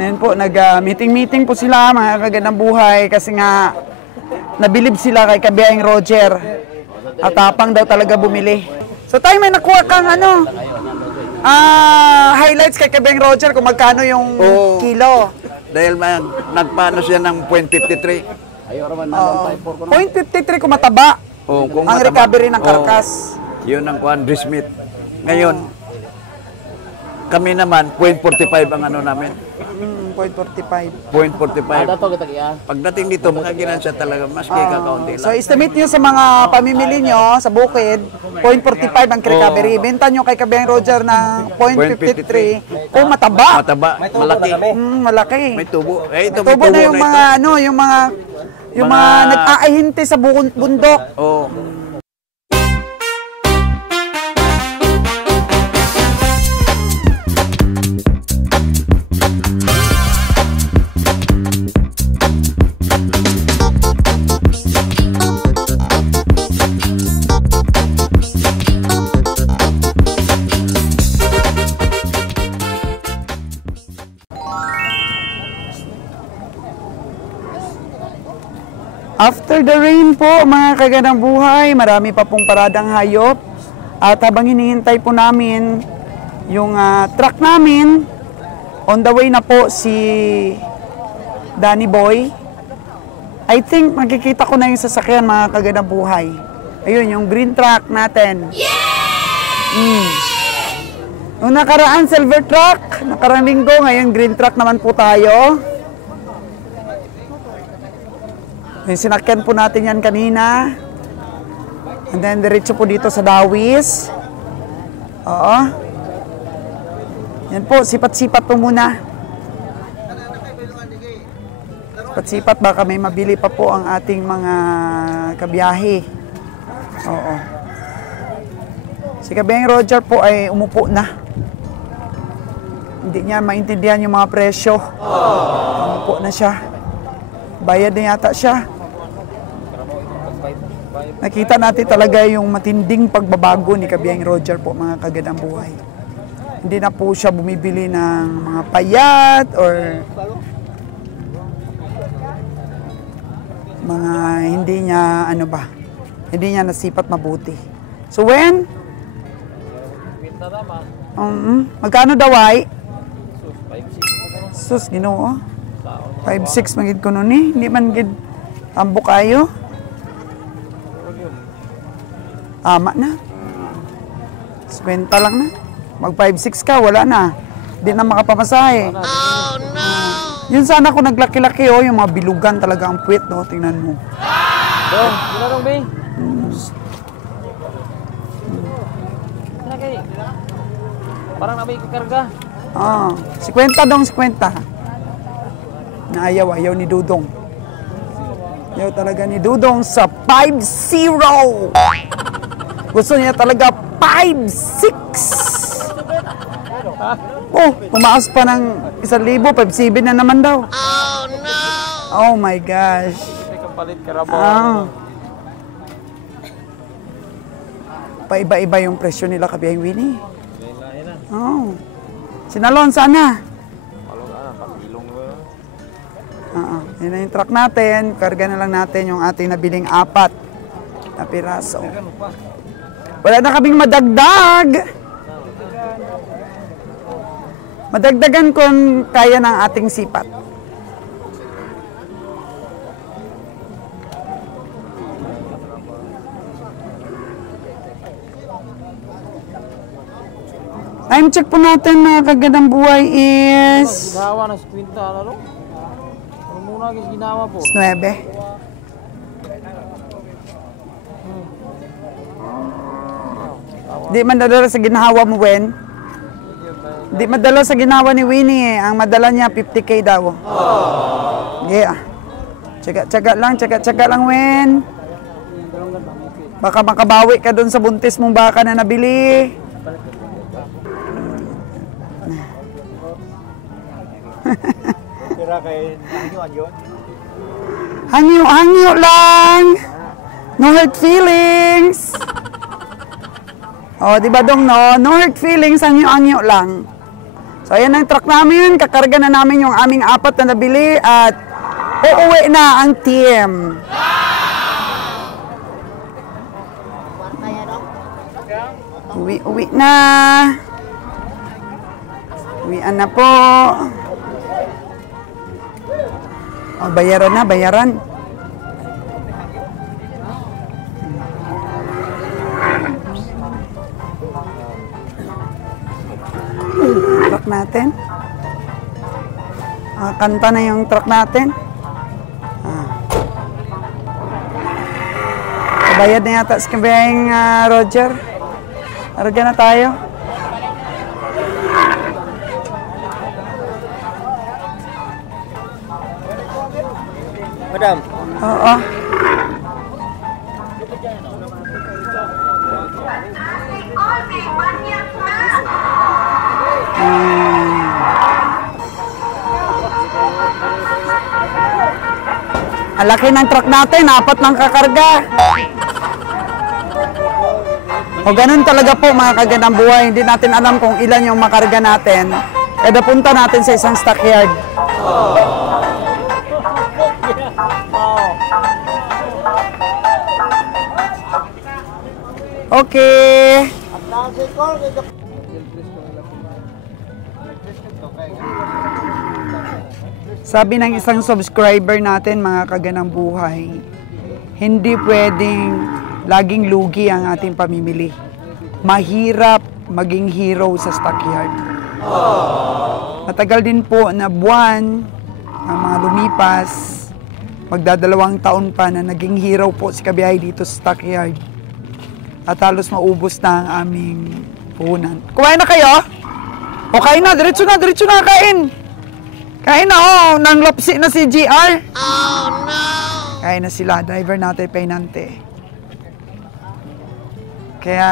Ayan po, nag-meeting-meeting po sila, mga kagandang buhay, kasi nga nabilib sila kay Kabiyahing Roger. At tapang daw talaga bumili. So tayo may nakuha kang highlights kay Kabiyahing Roger kung magkano yung kilo. Dahil nagpaano siya ng 0.53. 0.53 kung mataba. Kung ang mataba, recovery ng karkas. Yun ang kuhan, Meat. Ngayon, kami naman, 0.45 ang ano namin. 0.45. 0.45. Pagdating dito, makaginansya talaga, mas kakaunti lang. So, estimate nyo sa mga pamimili nyo sa bukid, 0.45 ang recovery. Benta nyo kay Kabiyahing Roger ng 0.53 kung mataba. Mataba, malaki. Malaki. May tubo. May tubo na yung mga, yung mga nag-aahinti sa bundok. After the rain po, mga kagandang buhay, marami pa pong paradang hayop. At habang hinihintay po namin yung truck namin, on the way na po si Danny Boy. I think makikita ko na yung sasakyan, mga kagandang buhay. Ayun, yung green truck natin. Nung nakaraan, silver truck. Nakarang linggo, ngayon green truck naman po tayo. Yung sinakyan po natin yan kanina. And then, diretso po dito sa Dawis. Oo. Yan po, sipat-sipat po muna. Sipat-sipat, baka may mabili pa po ang ating mga kabiyahe. Oo. Si Kabiyahing Roger po ay umupo na. Hindi niya maintindihan yung mga presyo. Umupo na siya. Bayad na yata siya. Nakita natin talaga yung matinding pagbabago ni Kabiyahing Roger po, mga kagandang buhay. Hindi na po siya bumibili ng mga payat or mga hindi niya, hindi niya nasipat mabuti. So when? Magkano daw ay? Sus, Ginoo. 5-6 magid ko nun eh. Hindi man gid tambo kayo. Tama na. 50 lang na. Mag 5-6 ka, wala na. Hindi na makapamasahe. Oh no! Yun sana kung naglaki-laki yung mga bilugan talaga ang puwet, no? Tingnan mo. Dong, ginarong ba? Parang namin kakarga. 50 dong, 50. Ayaw ni Dudong. Ayaw talaga ni Dudong sa 5-0. Gusto niya talaga 5-6. Tumaas pa ng 1,000, 5-7 na naman daw. Oh no! Oh my gosh. Paiba-iba yung presyo nila, Kabiyahing Winnie. Sinalon sana. Yan na yung truck natin. Karga na lang natin yung ating nabiling 4 na piraso. Wala na kaming madagdag. Madagdagan kung kaya ng ating sipat. Time check po natin, mga kagandang buhay is... Ginawa na 50 na rin. Ano muna ginawa po? 9. Di man dadala sa ginawa mo, Wen. Di madala sa ginawa ni Winnie eh. Ang madala niya, 50K daw. Yeah. Tsaga lang, Wen. Baka makabawi ka doon sa buntis mong baka na nabili. Hangyo lang. No hurt feelings. Oh, di ba dong no? No hurt feelings, angyo-angyo lang. So ayan na yung truck namin, kakarga na namin yung aming 4 na nabili at uuwi na ang team. Uwi na. Uwian na po. O, bayaran na, bayaran. Truck natin. Kanta na yung truck natin. Bayad na yata sa kabihang Roger. Arga na tayo. Madam. Oo. Ang laki ng truck natin, 4 lang kakarga. O ganun talaga po mga kagandang buhay, hindi natin alam kung ilan yung makarga natin. Kaya punta natin sa isang stockyard. Okay. Sabi ng isang subscriber natin mga kagandang buhay, hindi pwedeng laging lugi ang ating pamimili. Mahirap maging hero sa stockyard. Matagal din po na buwan ang mga lumipas, magdadalawang taon pa na naging hero po si Kabiyahe dito sa stockyard. At halos maubos na ang aming puhunan. Kumain na kayo? O kain na, diretso na kain. Kain na nang lopsi na si GR. Oh no! Kain na sila, driver natin, Painante. Kaya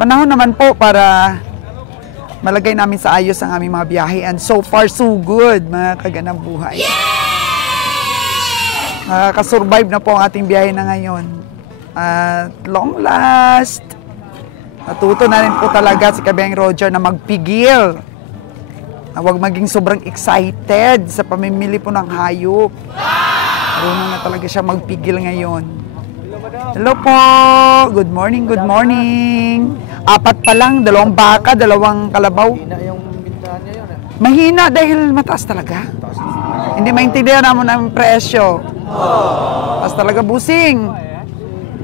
panahon naman po para malagay namin sa ayos ang aming mga biyahe. And so far, so good, mga kagandang buhay. Nakakasurvive na po ang ating biyahe na ngayon. At long last, natuto na rin po talaga si Kabihang Roger na magpigil. Na huwag maging sobrang excited sa pamimili po ng hayop. Marunong na talaga siya magpigil ngayon. Hello po! Good morning, good morning! 4 pa lang, 2 baka, 2 kalabaw. Mahina yung bintahan niya yun. Mahina dahil mataas talaga. Hindi maintindihan naman ang presyo. Mataas talaga busing.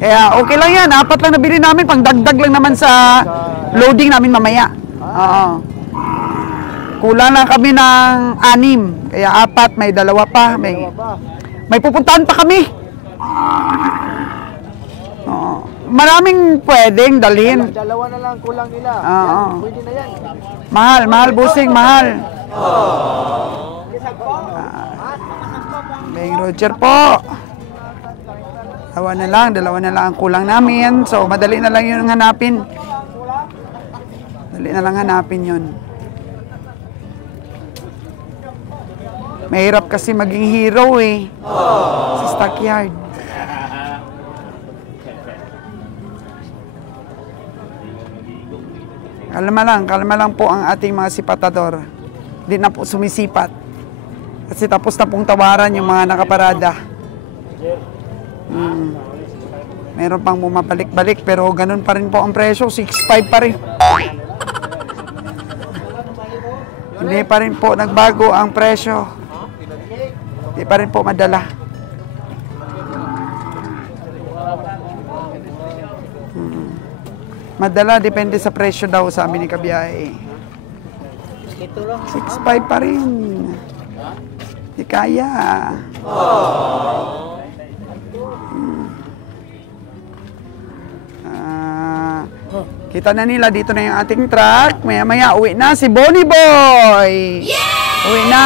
Kaya okay lang yan, 4 lang nabili namin, pang dagdag lang naman sa loading namin mamaya. Oo. Kulang lang kami ng 6, kaya 4, may 2 pa, may pupuntahan pa kami. Oo. Maraming pwedeng dalhin. 2 na lang kulang nila. Oo. Pwede na yan. Mahal busing, mahal. Beng Roger po. 2 na lang ang kulang namin. So, madali na lang yun hanapin. Madali na lang hanapin yun. Mahirap kasi maging hero sa stockyard. Kalma lang po ang ating mga sipatador. Hindi na po sumisipat. Kasi tapos na pong tawaran yung mga nakaparada. Meron pang bumabalik-balik pero ganun pa rin po ang presyo, 6.5 pa rin. Hindi pa rin po nagbago ang presyo. Hindi pa rin po madala. Madala, depende sa presyo daw sa amin ni Kabiyahe. 6.5 pa rin. Hindi kaya. Kita na nila, dito na yung ating truck. Maya-maya, uwi na si Bonnie Boy. Uwi na.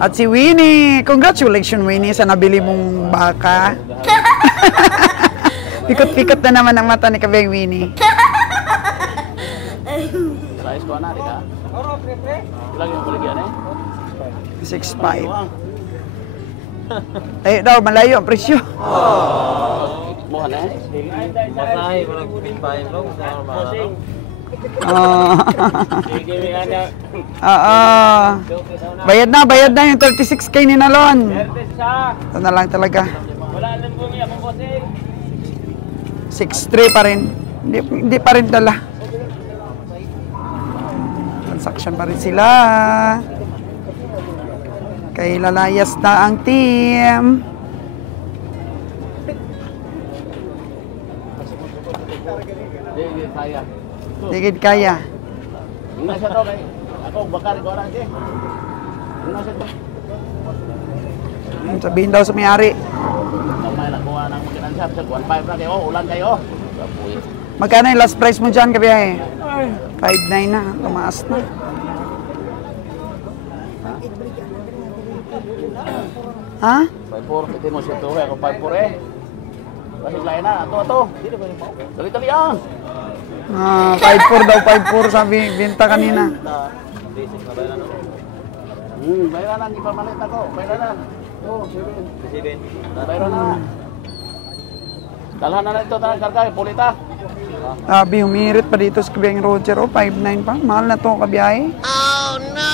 At si Winnie. Congratulations, Winnie, sa nabili mong baka. Pikot-pikot na naman ang mata ni Kabeng Winnie. 6.5. Tayo daw, malayo ang presyo. Mo na eh. Masahe ko nagpipahin bro. Bayad na yung 36K ni Nalon. Ito na lang talaga. 6-3 pa rin. Hindi pa rin dala. Transaction pa rin sila. Kay lalayas na ang team. Digid kaya. Sabihin daw sa may-ari. Magkano yung last price mo dyan, kabiyahe? 5.9 na, tumaas na. Ha? 5-4, pwede mo siya ito. Kaya kung 5-4 eh. Kasi lain na, ito. Dali-dali yan. 5.4 daw, 5.4 sabi, binta kanina. Bayaran, di pa malit ako. Bayaran. Oh, 7. Bayaran na. Dalhan na ito, karga, pulita. Sabi, humirit pa dito sa kabiyaheng Roger. 5.9 pa, mahal na to kabiyahe. Oh no!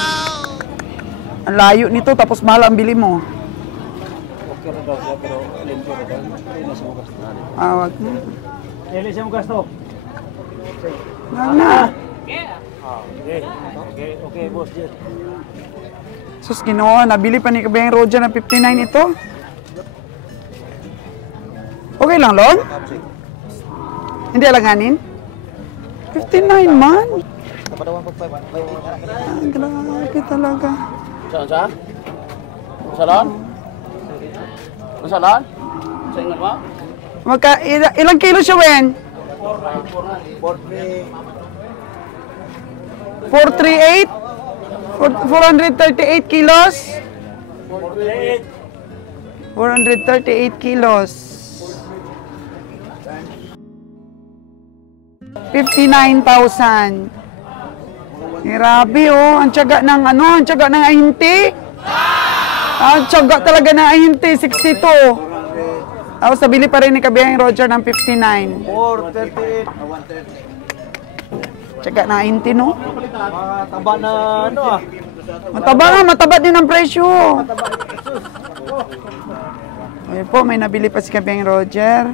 Ang layo nito, tapos mahal ang bili mo. Wag na. Elis yung gasto. Wag na. Okay, boss. Sus, Ginoo, nabili pa ni kabiyaheng Roger ng 59 ito. Okay lang, Lon? Hindi alanganin? 59 man? Grabe talaga. Saan? Salon? Salon? Sa ingat mo? Ilang kilo siya, Wen? 438? 438 kilos? 438 kilos. 59,000. Grabe oh, ang tiyaga ng ang tiyaga ng ahinti. Ang tiyaga talaga ng ahinti, 62. Tapos nabili pa rin ni kabiyaheng Roger ng 59. 438. Tiyaga ng ahinti, no? Taba na Mataba din ang presyo. Ayun po, may nabili pa si kabiyaheng Roger.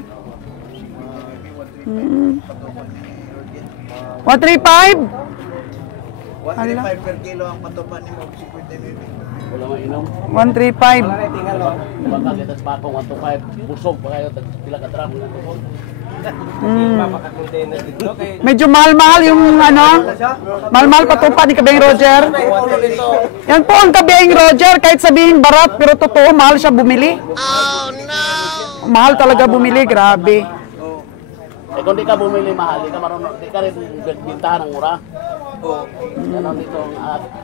135? 135 per kilo ang patupan ni mo. Wala mo inom. 135. Baka kita sa pakong 125. Busog pa kayo. Pila ka tramo na ito. Medyo mahal-mahal yung mahal-mahal patupa ni kabiyaheng Roger. Yan po ang kabiyaheng Roger. Kahit sabihin barat, pero totoo, mahal siya bumili. Oh no! Mahal talaga bumili, grabe. Eh kung di ka bumili mahal, di ka marunong, di ka rin bintahan ng mura. Oo. Ganon dito,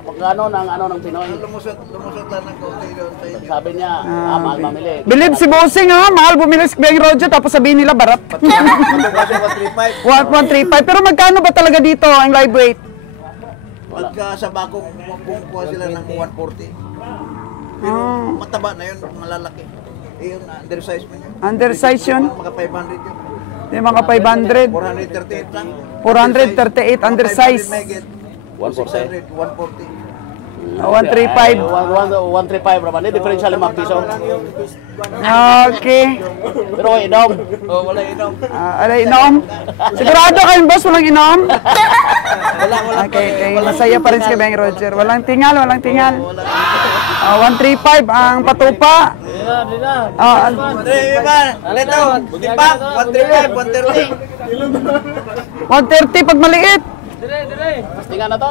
pagkano ng Pinoy. Lumusot lang ng kaunti doon. Sabi niya, mahal mamili. Believe si Bossing mahal bumili si kabiyaheng Roger, tapos sabihin nila barat. 135. 135. Pero magkano ba talaga dito ang live weight? Pagka sa bakong kumukuha sila ng 140. Pero mataba na yun, malalaki. Yung undersize mo yun. Undersize yun? Mga 500 yun. Yung mga 500. 438 lang. 438 undersize. 140. 140. 135. 135 naman, eh, differential 5 piso. Okay. Pero inom. Oh, wala inom. Ala, inom? Sigurado kayo, boss, walang inom? Okay. Masaya pa rin si kabiyaheng Roger. Walang tingal. 135 ang patupa. 130 pag maliit. Tingnan na to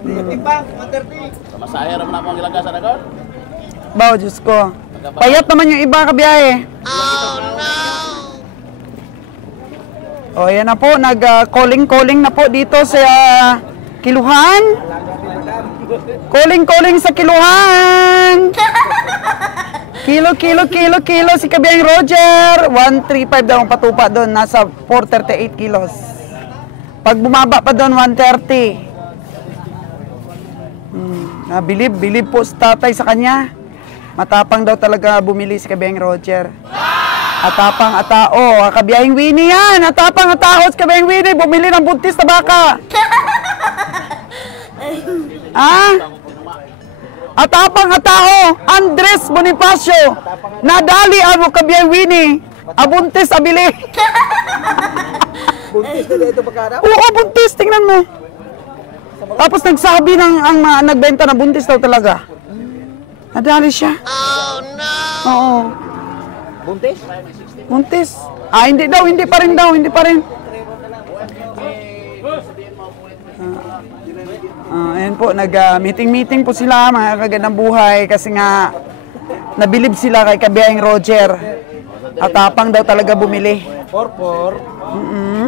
Timbang, 130. Masaya naman ako ang ilagay sa nagod. Bao, Diyos ko. Payat naman yung iba kabiyahe. Oh, no! O, yan na po. Nag-calling na po dito sa kiluhan. Calling sa kiluhan. Kilo si kabiyaheng Roger. 135 daw ang patupa doon. Nasa 438 kilos. Pag bumaba pa doon, 130. Bilib po sa tatay sa kanya. Matapang daw talaga bumili si kabiyaheng Roger. Atapang atao. Kabiyahing Winnie yan. Atapang atao sa kabiyahing Winnie. Bumili ng buntis na baka. Atapang atao. Andres Bonifacio. Nadali ang kabiyahing Winnie. Abuntis abili. Buntis na dito pagkara? Oo, buntis. Tingnan mo. Tapos nagsabi ang nagbenta na buntis daw talaga. Nadali siya. Oh, no! Oo. Buntis? Buntis. Hindi daw. Hindi pa rin daw. Hindi pa rin. Ayan po. Nag-meeting-meeting po sila, mga kagandang buhay. Kasi nga, nabilib sila kay Kabiyahing Roger. Atapang daw talaga bumili. 4-4.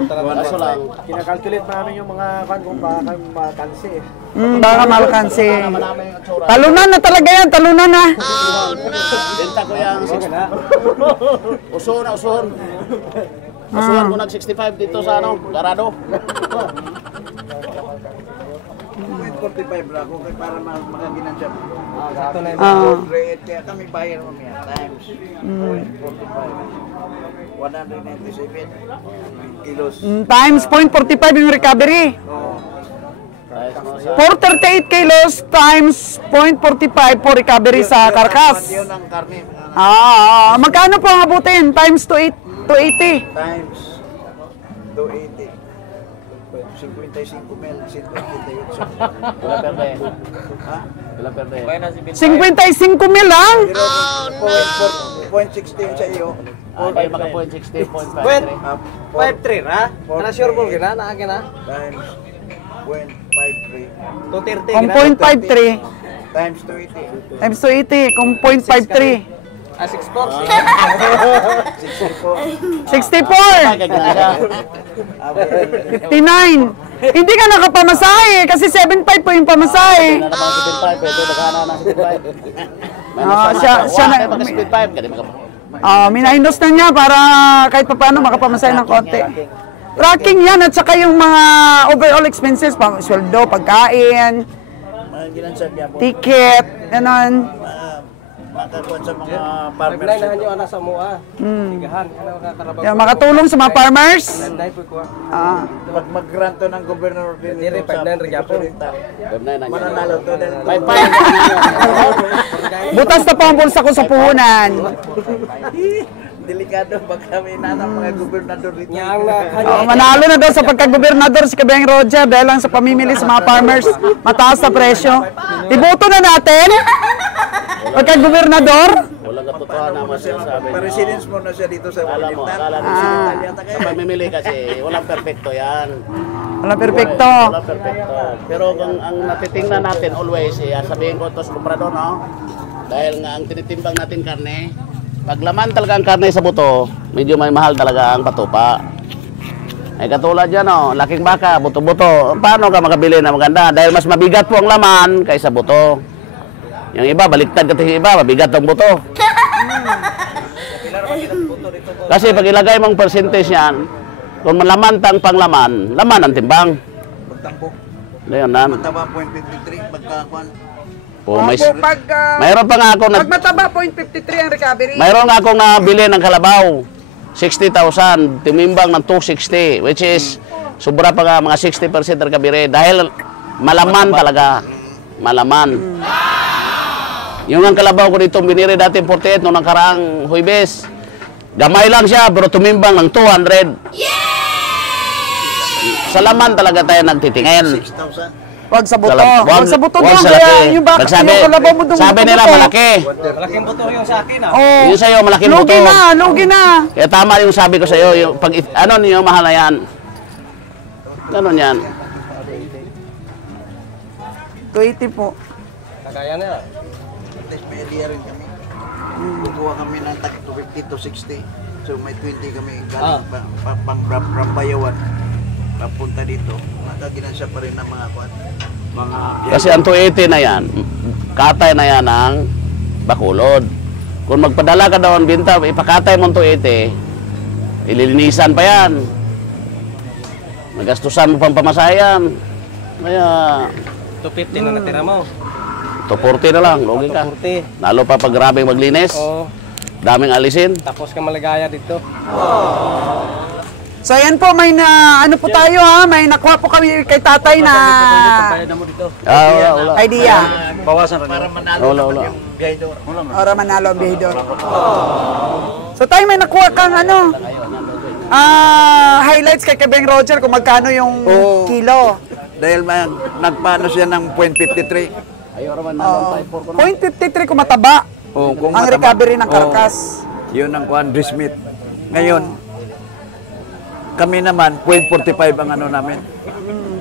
Kaso lang. Kinakalculate namin yung mga kung baka makansi eh. Baka malkansi. Talunan na talaga yan. Talunan na. Benta ko yung usuhon na usuhon. Usuhon ko nag-65 dito sa Garado. 45 lang ako para makaginan siya. Sakto na yun. Kaya kami bayar mamaya times 45. 197 kilos. Times 0.45 yung recovery. 438 kilos times 0.45 po recovery sa karkas. Yun ang karne. Magkano po ang abutin? Times 280. Times 280. 55 mil, 128. Wala perde. Ha? Wala perde. 55 mil lang? 0.16 sa iyo. Kaya maka 0.60, 0.53. 5-3 na? Kana sure mo gina? Naa gina? Times 0.53. 230 Kung gina? 0.53 Times 280. times 280 kung 0.53 6-4. 64 Kaya gina siya. 59 hindi ka nakapamasahe kasi 75 po yung pamasahe. Wala namang 75, pwede nakana ng 75. Siya na Maka 75, kaya maka minainos na niya para kahit pa paano makapamasahe ng konti. Tracking yan at saka yung mga overall expenses, pang sweldo, pagkain, Mga ginansan niya po. ticket, ganon. Makakuha sa mga farmers. Pipeline na nyo ana sa mua. Tigahan. Ano kakarabaw? Yung makatulong sa mga farmers. Nanday po ko. Pag mag-granto ng gobernador din Dire, ito pipeline rin yapon. mananalo to din. Butas na po ang bulsa ko sa puhunan. Delikado pag kami nanang mga gobernador dito. Yang na Manalo na daw sa pagkagobernador si Kabiyahing Roger dahil lang sa pamimili sa mga farmers, mataas na presyo. Iboto na natin? Pagkagobernador? Walang katotohanan naman siya sabi. Pa-residence mo na siya dito sa Alam mo, Balitan. akala mo sa pamimili kasi walang perfecto yan. Walang perfecto. Walang perfecto. Pero kung ang natitingnan natin always, sabihin ko ito sa kumprador, no? Dahil nga ang tinitimbang natin karne, pag laman talaga ang karne sa buto, medyo may mahal talaga ang patupa. Ay katulad yan, no? Laking baka, buto-buto. Paano ka makabili na maganda? Dahil mas mabigat po ang laman kaysa buto. Yung iba, baliktad kasi yung iba, mabigat ang buto. Kasi pag ilagay mong percentage yan, kung malaman tang panglaman, laman ang timbang. Pagtampo. Ayan na. Mataba 0.53 pagkakuan. Mayroon pa nga ako Pag mataba, 0.53 ang recovery. mayroon nga akong nabili ng kalabaw. 60,000, timimbang ng 260, which is sobra pa nga mga 60% recovery dahil malaman talaga. Malaman. Yung ang kalabaw ko dito, biniri dati 48 noong nakaraang Huwebes. Gamay lang siya, pero tumimbang ng 200. Sa laman talaga tayo nagtitingin. 6,000. Wag sa buto. Wag- Wag sa buto wag doon. sa Kaya laki. yung baka Nagsabi- yung kalabaw mo doon. Sabi sa nila buto. malaki. malaking buto yung sa akin ah. Oh, Yung sa'yo, malaking lugi buto. na, lugi na. Kaya tama yung sabi ko sa'yo, yung pag, ano niyo, mahal na yan. Ganon yan. 280 po. Kagaya na. At least may idea rin kami. Kukuha kami ng tag 250 to 60. So may 20 kami galing pang Rambayawan. Papunta dito. Nakaginan siya pa rin ng mga kuan. Mga Kasi ang 280 na yan, katay na yan ng Bacolod. Kung magpadala ka daw ang binta, ipakatay mo ang 280, ililinisan pa yan. Magastusan mo pang pamasayan. Kaya, 250 na natira mo. 240 na lang, lugi ka. 240. Lalo pa pag grabe maglinis. Oo. daming alisin. Tapos ka maligaya dito. So ayan po, may ano po tayo ha, may nakuha po kami kay tatay na Wala. idea. Bawasan rin. Para manalo Wala. naman yung biyahidor. Ora manalo ang bihidor. So tayo may nakuha kang ano, highlights kay Kabeng Roger kung magkano yung Oo. kilo. Dahil nagpaano siya ng 0.53. Ayaw naman naman 5-4 ko na. 0.53 kung mataba Kung ang mataba. recovery ng karkas. Yun ang kuhan, Smith. Ngayon, kami naman, 0.45 ang ano namin.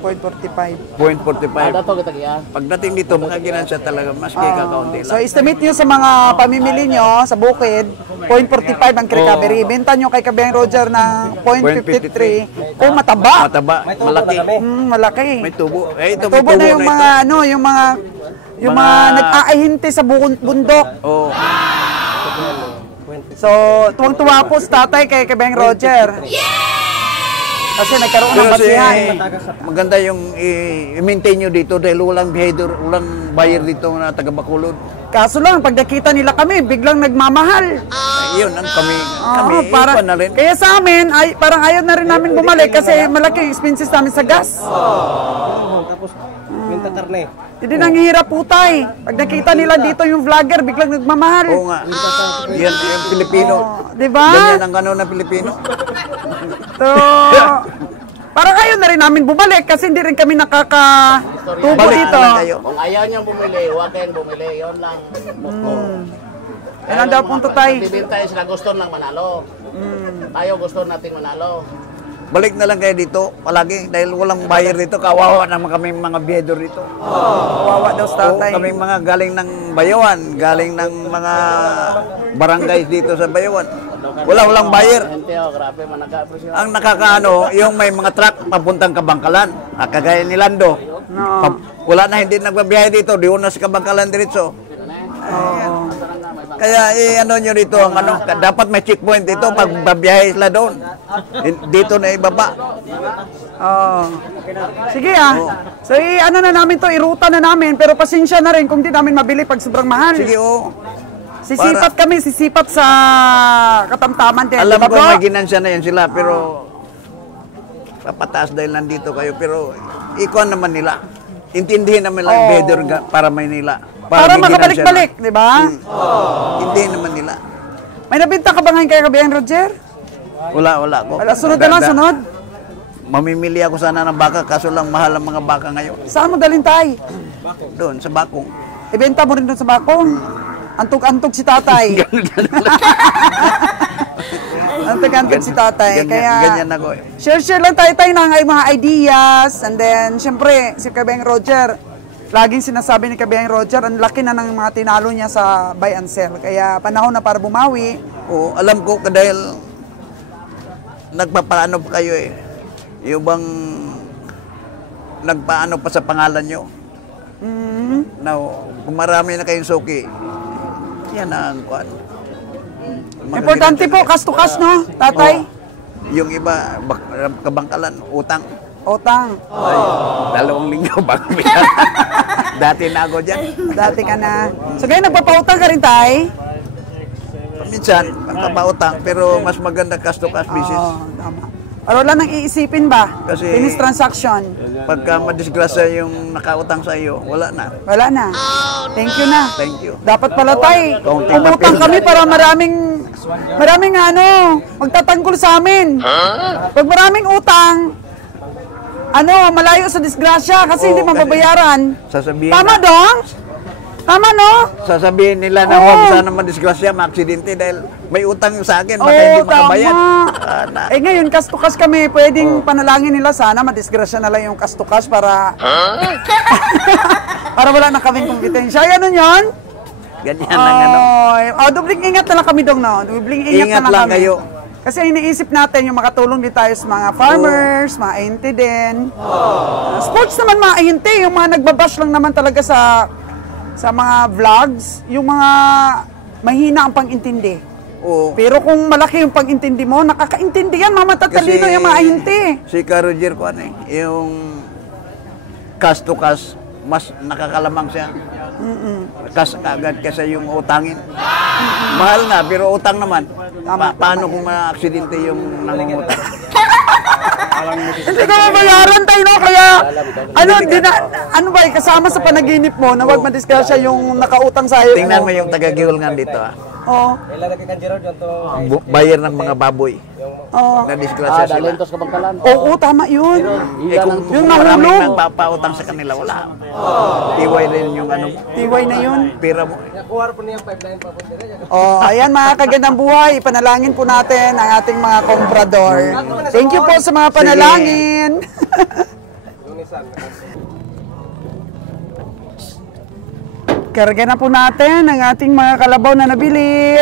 0.45. 0.45. Dato kita kaya. Pagdating dito, makaginansya talaga, maski kakaunti So lang. estimate nyo sa mga pamimili nyo sa bukid, 0.45 ang recovery. Benta nyo kay Kabeng Roger ng 0.53 kung mataba. Mataba, malaki. Malaki. May tubo. Eh, ito, Tubo na yung mga ano, yung mga nag-aahinti sa bundok. Oh, So, tuwang-tuwa po sa tatay kay Kabeng Roger. Kasi nagkaroon ng kasi basihan. maganda yung i-maintain nyo dito dahil walang behavior, walang buyer dito na taga Bacolod. Kaso lang, pag nakita nila kami, biglang nagmamahal. Yun, ang kami Para, iwan na rin. kaya sa amin, parang ayaw na rin namin bumalik kasi malaki expenses namin sa gas. Tapos, minta karne. Hindi nanghihirap po tay. Pag nakita nila dito yung vlogger, biglang nagmamahal. Oo nga. Yan, yung Pilipino. Diba? Ganyan ang ano na Pilipino. So, parang ayaw na rin namin bumalik kasi hindi rin kami nakakatubo Balik dito. na lang kayo. Kung ayaw niyang bumili, huwag kayong bumili. Yun lang. Yan ang daw punto tay. Bibintay sila gusto lang manalo. Tayo gusto natin manalo. Balik na lang kayo dito, palagi, dahil walang buyer dito, kawawa naman kami mga biyedor dito. Kawawa daw sa Oo, tatay. kami mga galing ng Bayawan, galing ng mga barangays dito sa Bayawan. Walang buyer. Gente, grabe man nag-appreciate. Ang nakakaano, yung may mga truck papuntang Kabangkalan, kagaya ni Lando. No. Wala na hindi nagbabiyahe dito, di una sa Kabangkalan diretso. Kaya ano nyo dito, ang ano, dapat may checkpoint dito pag babiyahe sila doon. Dito na ibaba. Oh. Sige So ano na namin to, iruta na namin pero pasensya na rin kung di namin mabili pag sobrang mahal. Sige, oo. Sisipat sa katamtaman din. Alam Diba ko po? may ginansya na yan sila, pero papataas dahil nandito kayo. Pero ikuan naman nila. Intindihin naman lang better para Maynila. Para may ginansya makabalik-balik, di ba? Intindihin naman nila. May nabinta ka ba ngayon kay Kabeng Roger? Wala ko. Wala, sunod na lang, sunod. Mamimili ako sana ng baka, kaso lang mahal ang mga baka ngayon. Saan mo dalhin tay? Doon, sa Bakong. Ibenta mo rin doon sa Bakong. Antog-antog si tatay. Antog-antog si tatay. Ganyan ako eh. Share lang tayo ng mga ideas. And then, syempre, si Kabeng Roger, laging sinasabi ni Kabeng Roger, ang laki na ng mga tinalo niya sa buy and sell. Kaya panahon na para bumawi. Oo, alam ko dahil nagpapaano pa kayo eh. Yung bang nagpaano pa sa pangalan nyo. Now, kung marami na kayong suki, yan ang kuan. Importante po, cash to cash, no, tatay? Yung iba, kabangkalan, utang. Utang. Ay, 2 linggo bago bilang. Dati na ako dyan. Dati ka na. So, kaya nagpapautang ka rin, tay? Minsan, magpapautang, pero mas maganda cash to cash business. Oo, tama. Pero wala nang iisipin ba? Kasi- Finish transaction. Pagka madisgrasya yung nakautang sa iyo, wala na. Wala na. Thank you na. Thank you. Dapat pala tay, Kaunting umutang papel. kami para maraming magtatanggol sa amin. Pag maraming utang, malayo sa disgrasya kasi hindi Oo, mababayaran. Sasabihin Tama na, dong? Tama no? sasabihin nila na Oo. huwag sana madisgrasya, maaksidente dahil may utang yung sa akin, baka Oo, hindi makabayad. tama. Ngayon, cash to cash kami, pwedeng panalangin nila sana, madisgrasya na lang yung cash to cash para para wala na kaming kompetensya. Ganun yun? Ganyan lang ano. Dubling ingat na lang kami dong, no? Dubling ingat Ingat na lang lang kami. kayo. Kasi iniisip natin yung makatulong din tayo sa mga farmers, mga ahente din. Sports naman mga ahente, yung mga nagbabash lang naman talaga sa mga vlogs, yung mga mahina ang pang-intindi. Oo. Pero kung malaki yung pag-intindi mo, nakakaintindi yan, matatalino yung mga ahente. Si Ka Roger ko yung cash to cash, mas nakakalamang siya. Agad kasi yung utangin. Mahal nga, pero utang naman. Paano kung ma-aksidente yung nangungutang? Hindi ka mabayaran tayo, no? Kaya, ano ba, kasama sa panaginip mo na wag madisgrasya yung nakautang sa iyo. Tingnan mo yung taga-Gihol nga dito, ah. Oo. Bayar ng mga baboy. Oo. Na-disgrasya sila. Dalentos ka bangkalan. Oo, tama yun. Kung maraming nagpapautang sa kanila, wala. Tiway rin yung ano, Tiway na yun. pira mo. Oh, ayan mga kagandang buhay, ipanalangin po natin ang ating mga komprador. Thank you po sa mga panalangin. Karga na po natin ang ating mga kalabaw na nabili.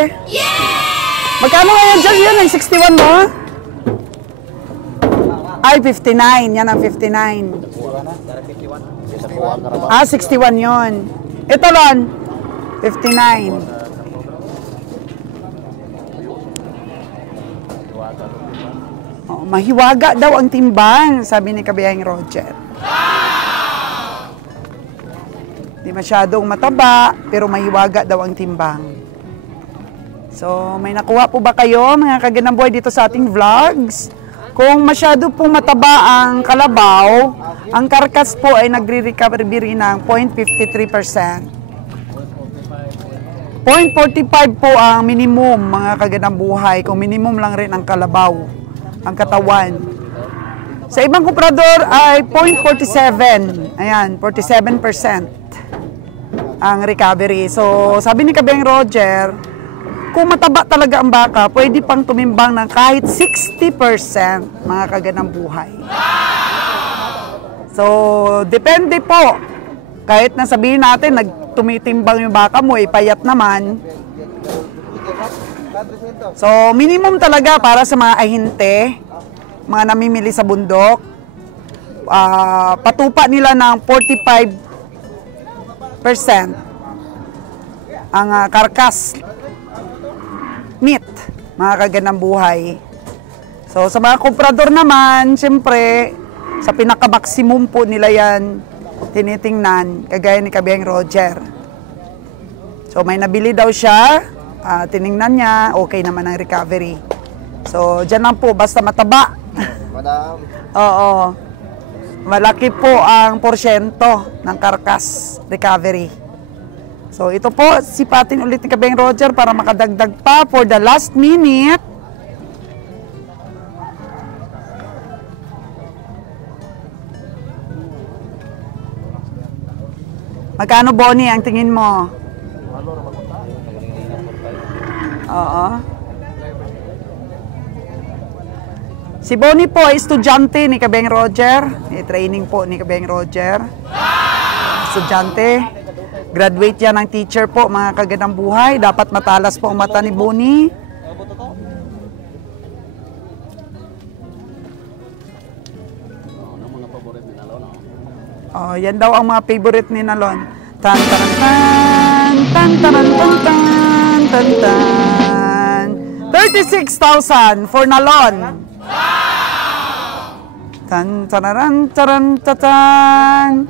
Magkano ngayon dyan? Yan, ang 61 mo? Ay, 59. Yan ang 59. Ah, 61 yun. Ito, Lon. 59. Oh, mahiwaga daw ang timbang, sabi ni Kabiyahing Roger. Di masyadong mataba, pero mahiwaga daw ang timbang. So, may nakuha po ba kayo, mga kagandang buhay, dito sa ating vlogs? Kung masyado pong mataba ang kalabaw, ang karkas po ay nagre-recovery ng 0.53%. 0.45 po ang minimum, mga kagandang buhay, kung minimum lang rin ang kalabaw, ang katawan. Sa ibang komprador ay 0.47. Ayan, 47% ang recovery. So, sabi ni Kabeng Roger, kung mataba talaga ang baka, pwede pang tumimbang ng kahit 60%, mga kagandang buhay. So, depende po. Kahit na sabihin natin, nagtumitimbang yung baka mo, payat naman. So, minimum talaga para sa mga ahinte, mga namimili sa bundok, patupa nila ng 45% ang karkas meat, mga kagandang buhay. So, sa mga komprador naman, siyempre, sa pinaka-maximum po nila yan tinitingnan, kagaya ni Kabeng Roger. So, may nabili daw siya, tiningnan niya, okay naman ang recovery. So, dyan lang po, basta mataba. Madam. Oo. Malaki po ang porsyento ng karkas recovery. So, ito po, sipatin ulit ni Kabeng Roger para makadagdag pa for the last minute. Magkano, Bonnie, ang tingin mo? Oo. Si Bonnie po ay estudyante ni Kabeng Roger. Training po ni Kabeng Roger. Estudyante. Graduate yan ng teacher po, mga kagandang buhay. Dapat matalas po ang mata ni Bonnie. Oh, yan daw ang mga favorite ni Nalon. Tan tan tan tan tan tan tan tan tan. 36,000 for Nalon. Tan tararan taran tatan.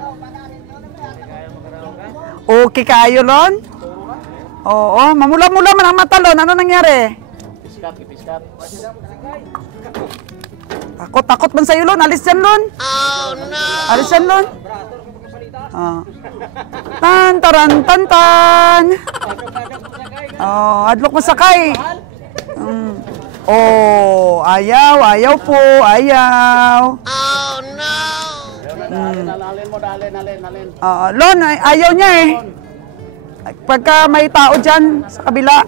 Okay kayo, Lon? Oo, mamula-mula man ang mata, Lon. Ano nangyari? Piskat, piskat. Takot man sa'yo, Lon. Alis yan, Lon. Oh, no. Alis yan, Lon. Tan, taran, tan, tan. Oh, adlok masakay. Oh, ayaw po, ayaw. Oh, no. Nalin. Lon, ayaw niya eh. Pagka may tao dyan sa kabila.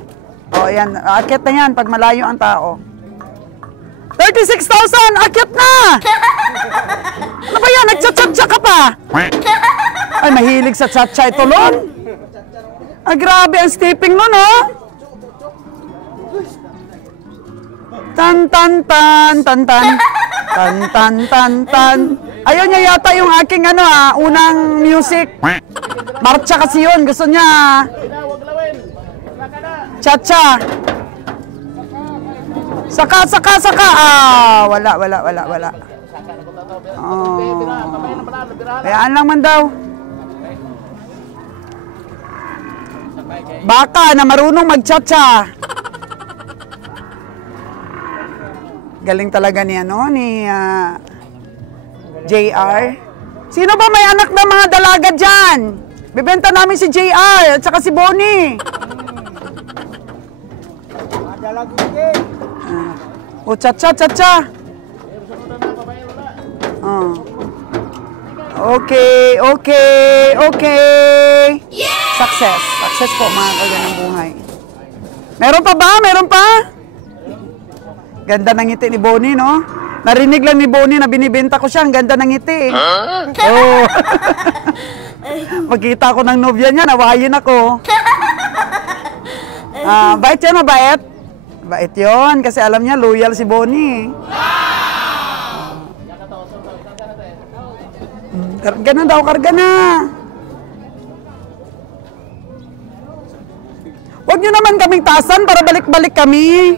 O, yan. Akyat na yan pag malayo ang tao. 36,000! Akyat na! Ano ba yan? Nagchat-chat ka pa? Ay, mahilig sa chat-chat ito, Lon. Grabe ang stepping, Lon, oh. Tan-tan-tan-tan-tan. Tan-tan-tan-tan. Ayaw niya yata yung aking unang music. Marcha kasi yun. Gusto niya cha-cha. Saka. Wala. Oh. Kayaan lang man daw. Baka na marunong mag-cha-cha. Galing talaga ni JR. Sino ba may anak na mga dalaga dyan? Bibenta namin si JR at saka si Bonnie. O, cha-cha. Okay. Success po mga kaganang buhay. Meron pa ba? Ganda ng ngiti ni Bonnie, no? Narinig lang ni Bonnie na binibenta ko siya. Ang ganda ng ngiti. Oh. Pagkita ko ng nobya niya, nawayin ako. Bait yan, mabait. Bait yun, kasi alam niya, loyal si Bonnie. Karga na daw, karga na. Huwag niyo naman kaming tasan para balik-balik kami.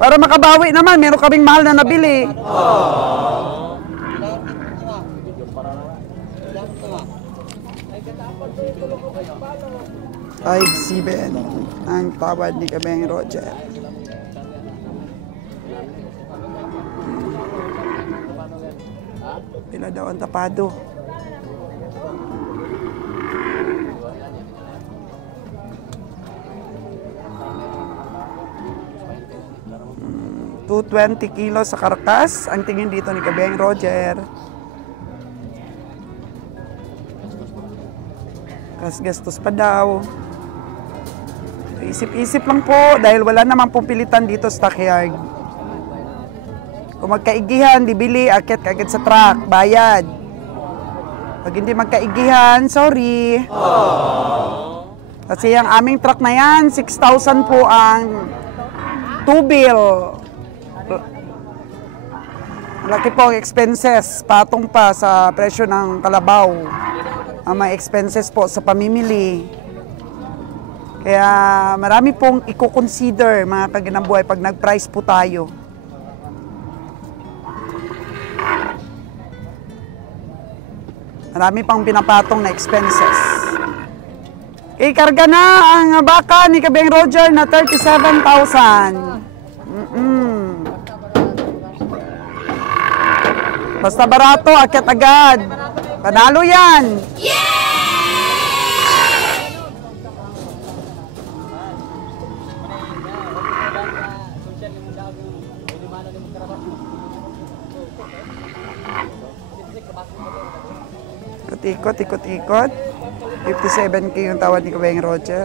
Para makabawi naman, meron kaming mahal na nabili. 5'7" ang tawad ni Kabeng Roger. Pila daw ang tapado? Mm, 220 kilos sa karkas. Ang tingin dito ni Kabeng Roger. Gastos pa daw. Isip-isip lang po dahil wala namang pumilitan dito sa stockyard. Kung magkaigihan, dibili, akit kagad sa truck, bayad. Pag hindi magkaigihan, sorry. Kasi ang aming truck na yan, 6,000 po ang two-bill. Malaki po ang expenses, patong pa sa presyo ng kalabaw. Ang mga expenses po sa pamimili. Kaya marami pong i-consider mga kaginambuhay pag nag-price po tayo. Marami pang pinapatong na expenses. Ikarga na ang baka ni Kabeng Roger na 37,000. Basta barato, akyat agad. Panalo yan! Ikot. 57K yung tawad ni Kabeng Roger.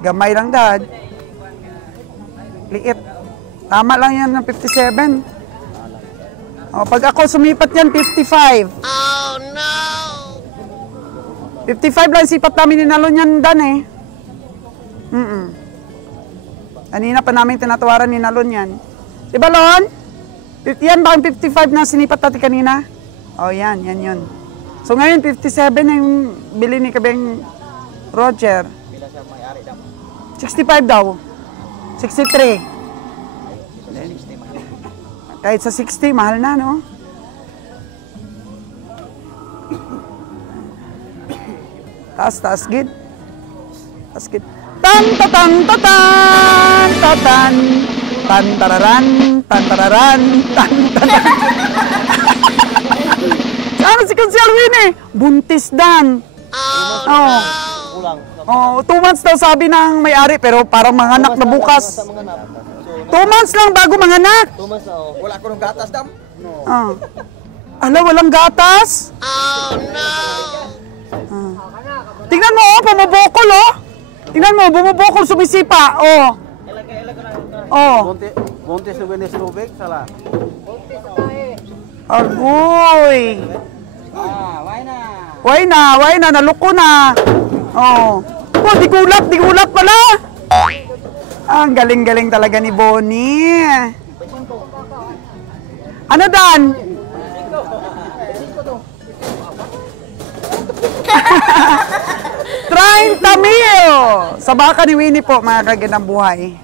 Gamay lang, Dad. Liit. Tama lang yan ng 57. O, pag ako sumipat yan, 55. Oh, no! 55 lang sipat namin ninalon yan, Dan, eh. Kanina pa namin tinatawaran ninalon yan. Diba, Lon? Yan ba ang 55 na sinipat natin kanina? Oh, yan yun. So ngayon, 57 na yung bili ni Kabeng Roger. 65 daw. 63. Kahit sa 60, mahal na, no? Taas, gid. Tan, tatan, tatan, tatan. Tan-tararan, tan-tararan, tan-tararan. Ano si Kunsel Winnie? Buntis, Dan. Oh, 2 months daw sabi ng may-ari, pero parang manganak na bukas. 2 months lang bago manganak. 2 months na, wala ko ng gatas, Dam. Ala, walang gatas? Oh, no. Tingnan mo, bumubukol, Tingnan mo, bumubukol, sumisipa, Buntis na binis tubig, sala. Agoy. Why na, naluko na. Di gulat pala. Ang galing-galing talaga ni Bonnie. Ano, Dan? $30,000 sa baka ni Winnie po, mga kaganang buhay.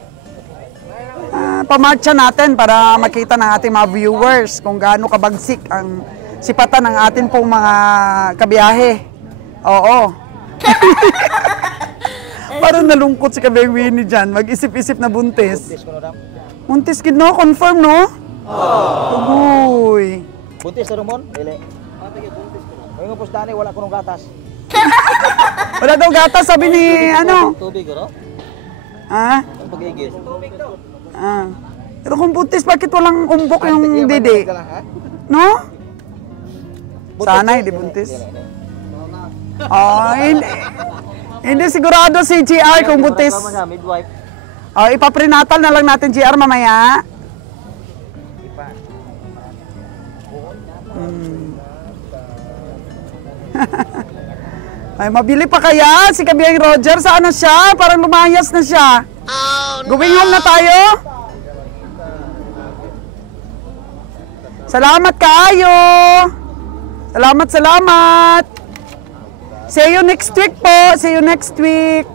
Pamarcha natin para makita ng ating mga viewers kung gaano kabagsik ang sipatan ng atin pong mga kabiyahe. Oo. Parang nalungkot si Kabeng Winnie dyan. Mag-isip-isip na buntis. Buntis ko na dam. Buntis kid no? Confirm no? Uy. Buntis na rumon? Dili. Ngayon po Dani, wala ko ng gatas. Wala daw gatas, sabi ni ano? Tubig ko, no? Ah? Ang pag-igis. Ah. Pero kung buntis, bakit walang umbok yung dede? No? Sana hindi buntis. Oh, hindi sigurado si GR kung buntis. Midwife. Oh, ipaprenatal na lang natin GR mamaya. Ay, mabili pa kaya si Kabiyang Roger? Saan na siya? Parang lumayas na siya. Going home na tayo? Salamat kaayo. Salamat. See you next week po. See you next week.